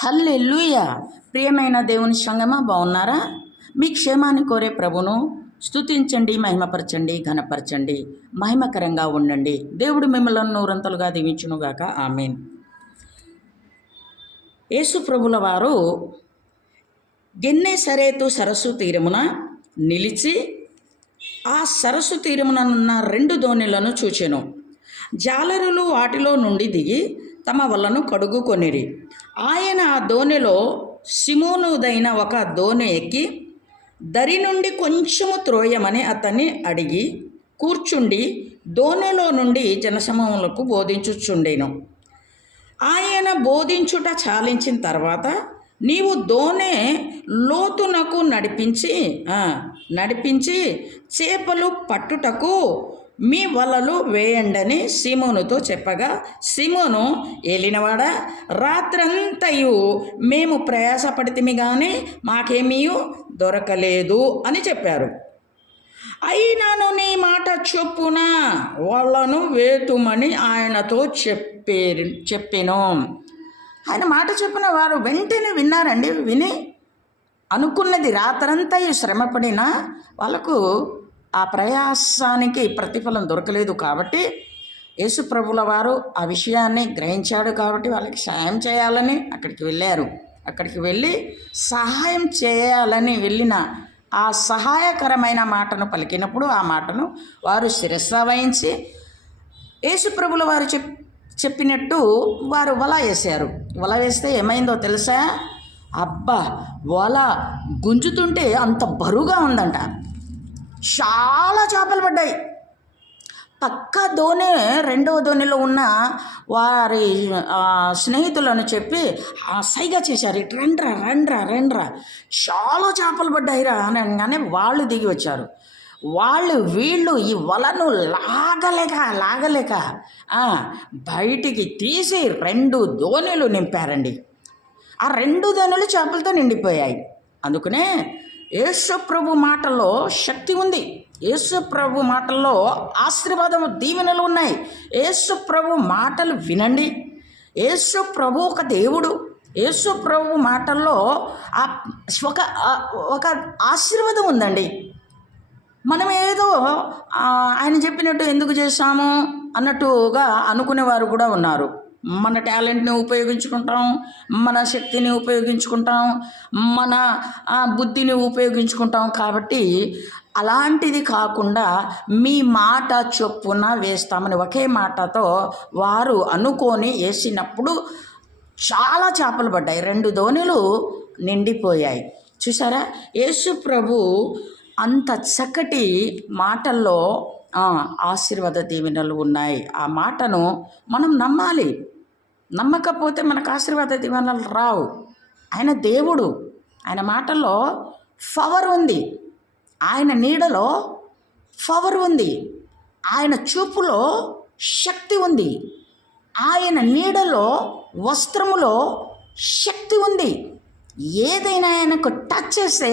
హల్లెలూయా. ప్రియమైన దేవుని సంగమా, బాగున్నారా? మీ క్షేమాన్ని కోరే ప్రభును స్తుతించండి, మహిమపరచండి, ఘనపరచండి, మహిమకరంగా ఉండండి. దేవుడు మిమ్మల్ని నూరంతలుగా దీవించునుగాక. ఆమేన్. యేసు ప్రభుల వారు గెన్నేసరేతు సరస్సు తీరమున నిలిచి ఆ సరస్సు తీరముననున్న 2 దోణిలను చూచెను. జాలరులు వాటిలో నుండి దిగి తమ వలను కడుగుకొనిరి. ఆయన ఆ దోణిలో సిమోనుదైన ఒక దోణి ఎక్కి దరి నుండి కొంచెము త్రోయమని అతన్ని అడిగి కూర్చుండి దోణిలో నుండి జనసమూహములకు బోధించుచుండెను. ఆయన బోధించుట చాలించిన తర్వాత, నీవు దోణె లోతునకు నడిపించి చేపలు పట్టుటకు మీ వలలు వేయండని సీమోనుతో చెప్పగా, సీమోను, ఏలినవాడా, రాత్రంతయు మేము ప్రయాసపడితిమి కానీ మాకేమీ దొరకలేదు అని చెప్పారు. అయినను నీ మాట చొప్పున వాళ్ళను వేతుమని ఆయనతో చెప్పెను. ఆయన మాట చొప్పున వారు వెంటనే విన్నారండి. విని అనుకున్నది రాత్రంతా శ్రమపడినా వాళ్ళకు ఆ ప్రయాసానికి ప్రతిఫలం దొరకలేదు. కాబట్టి యేసు ప్రభుల వారు ఆ విషయాన్ని గ్రహించాడు. కాబట్టి వాళ్ళకి సహాయం చేయాలని అక్కడికి వెళ్ళారు. అక్కడికి వెళ్ళి సహాయం చేయాలని వెళ్ళిన ఆ సహాయకరమైన మాటను పలికినప్పుడు ఆ మాటను వారు శిరస్సు వహించి యేసు ప్రభుల వారు చెప్పినట్టు వారు వల వేశారు. వల వేస్తే ఏమైందో తెలుసా? అబ్బా, వల గుంజుతుంటే అంత బరువుగా ఉందంట. చాలా చేపలు పడ్డాయి. పక్క దోణి, 2వ దోణిలో ఉన్న వారి స్నేహితులను చెప్పి సైగా చేశారు, ఇటు రండ్రా రండ్రా రండ్రా, చాలా చేపలు పడ్డాయిరా అనగానే వాళ్ళు దిగి వచ్చారు. వీళ్ళు ఈ వలను లాగలేక బయటికి తీసి 2 దోణిలు నింపారండి. ఆ 2 దోణిలు చేపలతో నిండిపోయాయి. అందుకనే యేసు ప్రభు మాటల్లో శక్తి ఉంది. యేసు ప్రభు మాటల్లో ఆశీర్వాదం, దీవెనలు ఉన్నాయి. యేసు ప్రభు మాటలు వినండి. యేసు ప్రభు ఒక దేవుడు. యేసు ప్రభు మాటల్లో ఒక ఆశీర్వాదం ఉందండి. మనం ఏదో ఆయన చెప్పినట్టు ఎందుకు చేశాము అన్నట్టుగా అనుకునేవారు కూడా ఉన్నారు. మన టాలెంట్ని ఉపయోగించుకుంటాం, మన శక్తిని ఉపయోగించుకుంటాం, మన బుద్ధిని ఉపయోగించుకుంటాం. కాబట్టి అలాంటిది కాకుండా మీ మాట చొప్పున వేస్తామని ఒకే మాటతో వారు అనుకొని వేసినప్పుడు చాలా చేపలు పడ్డాయి. 2 దోణిలు నిండిపోయాయి. చూసారా? యేసు ప్రభు అంత చక్కటి మాటల్లో ఆశీర్వాద దీవెనలు ఉన్నాయి. ఆ మాటను మనం నమ్మాలి. నమ్మకపోతే మనకు ఆశీర్వాద దీవెనలు రావు. ఆయన దేవుడు. ఆయన మాటల్లో పవర్ ఉంది. ఆయన నీడలో పవర్ ఉంది. ఆయన చూపులో శక్తి ఉంది. ఆయన నీడలో, వస్త్రములో శక్తి ఉంది. ఏదైనా ఆయనకు టచ్ చేస్తే,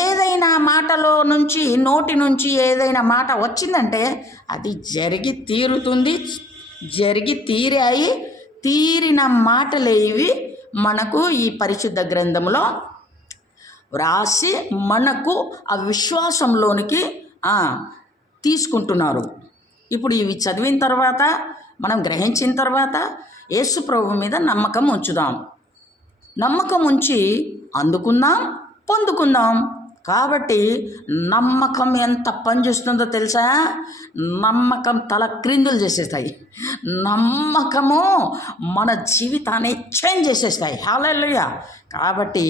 ఏదైనా మాటలో నుంచి, నోటి నుంచి ఏదైనా మాట వచ్చిందంటే అది జరిగి తీరుతుంది. జరిగి తీరిన మాటలేవి మనకు ఈ పరిశుద్ధ గ్రంథంలో వ్రాసి మనకు ఆ విశ్వాసంలోనికి తీసుకుంటున్నారు. ఇప్పుడు ఇవి చదివిన తర్వాత, మనం గ్రహించిన తర్వాత యేసు ప్రభు మీద నమ్మకం ఉంచుదాం. నమ్మకం ఉంచి అందుకుందాం, పొందుకుందాం. కాబట్టి నమ్మకం ఎంత పనిచేస్తుందో తెలుసా? నమ్మకం తల క్రిందులు చేసేస్తాయి. నమ్మకము మన జీవితాన్ని చేంజ్ చేసేస్తాయి. హల్లెలూయా. కాబట్టి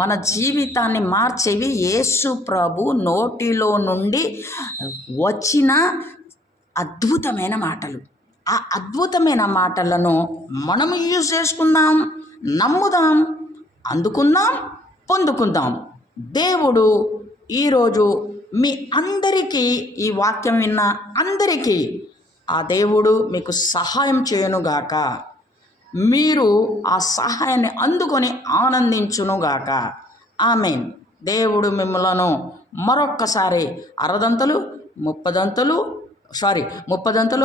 మన జీవితాన్ని మార్చేవి యేసు ప్రభు నోటిలో నుండి వచ్చిన అద్భుతమైన మాటలు. ఆ అద్భుతమైన మాటలను మనం యూజ్ చేసుకుందాం, నమ్ముదాం, అందుకుందాం, పొందుకుందాం. దేవుడు ఈరోజు మీ అందరికీ, ఈ వాక్యం విన్న అందరికీ ఆ దేవుడు మీకు సహాయం చేయనుగాక. మీరు ఆ సహాయాన్ని అందుకొని ఆనందించునుగాక. ఆమేన్. దేవుడు మిమ్మలను మరొక్కసారి 60 30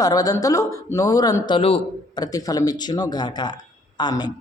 60 100 ప్రతిఫలమిచ్చునుగాక. ఆమేన్.